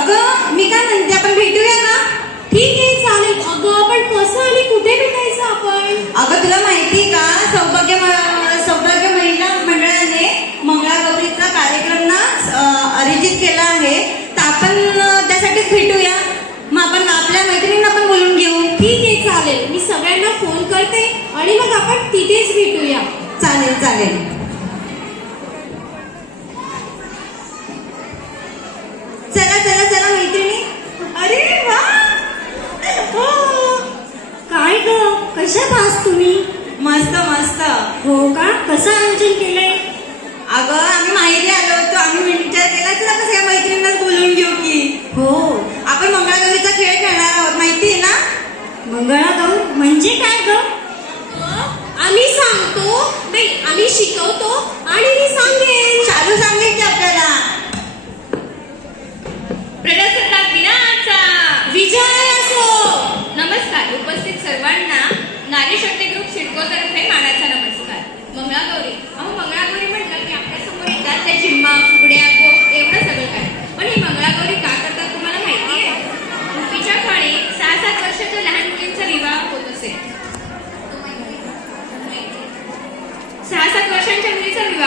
अगं मी काय म्हणते आपण भेटूया ना? ठीक आहे चालेल. अगं आपण कसं आणि कुठे भेटायचं आपण? अगं तुला माहिती का सौभाग्य म- सौभाग्य महिला मंडळाने मंगळागौरीचा कार्यक्रम ना आयोजित केला आहे. तर आपण त्यासाठीच भेटूया. मग आपण आपल्या मैत्रिणींना पण बोलून घेऊ. ठीक आहे चालेल. मी सगळ्यांना फोन करते आणि मग आपण तिथेच भेटूया. कशात आहात तुम्ही? मस्त मस्त. हो का? कसं आयोजन केलंय? अगं आम्ही माहेरी आलो होतो. आम्ही विचार केला तर आपण सगळ्या मैत्रिणींनाच बोलवून घेऊ की. हो. आपण मंगळागौरीचा खेळ खेळणार आहोत माहिती आहे ना? मंगळागौर म्हणजे काय? सिडकोतर्फे मानाचा नमस्कार. मंगळागौरी. अहो मंगळागौरी म्हटलं की आपल्यासमोर येतात त्या जिम्मा फुगड्या गोप एवढं सगळं काय? पण ही मंगळागौरी का करतात तुम्हाला माहिती आहे? पूर्वीच्या काळी सहा सात वर्षाच्या लहान मुलींचा विवाह होत असे. सहा सात वर्षांच्या मुलीचा विवाह